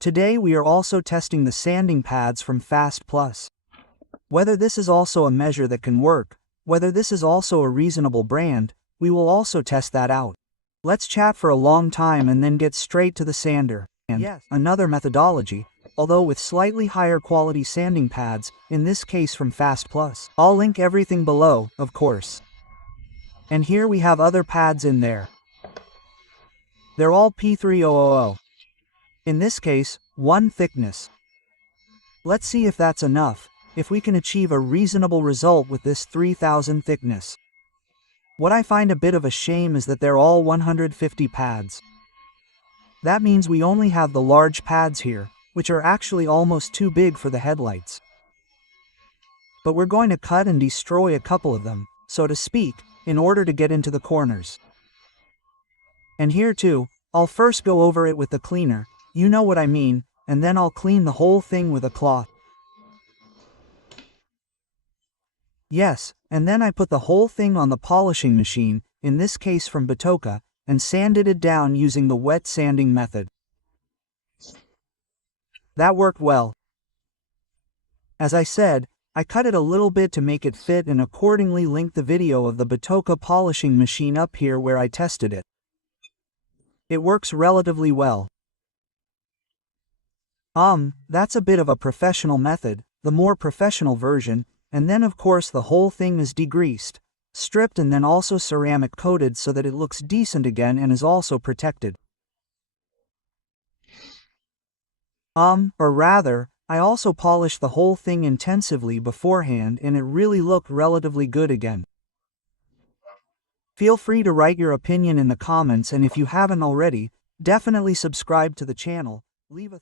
Today we are also testing the sanding pads from FastPlus. Whether this is also a measure that can work, whether this is also a reasonable brand, we will also test that out. Let's chat for a long time and then get straight to the sander. And another methodology, although with slightly higher quality sanding pads, in this case from FastPlus. I'll link everything below, of course. And here we have other pads in there. They're all P3000. In this case, 1 thickness. Let's see if that's enough, if we can achieve a reasonable result with this 3000 thickness. What I find a bit of a shame is that they're all 150 pads. That means we only have the large pads here, which are actually almost too big for the headlights. But we're going to cut and destroy a couple of them, so to speak, in order to get into the corners. And here too, I'll first go over it with the cleaner, you know what I mean, and then I'll clean the whole thing with a cloth. Yes, and then I put the whole thing on the polishing machine, in this case from Batoka, and sanded it down using the wet sanding method. That worked well. As I said, I cut it a little bit to make it fit and accordingly linked the video of the Batoka polishing machine up here where I tested it. It works relatively well. That's a bit of a professional method, the more professional version, and then of course the whole thing is degreased, stripped and then also ceramic coated so that it looks decent again and is also protected. Or rather, I also polished the whole thing intensively beforehand and it really looked relatively good again. Feel free to write your opinion in the comments, and if you haven't already, definitely subscribe to the channel, leave a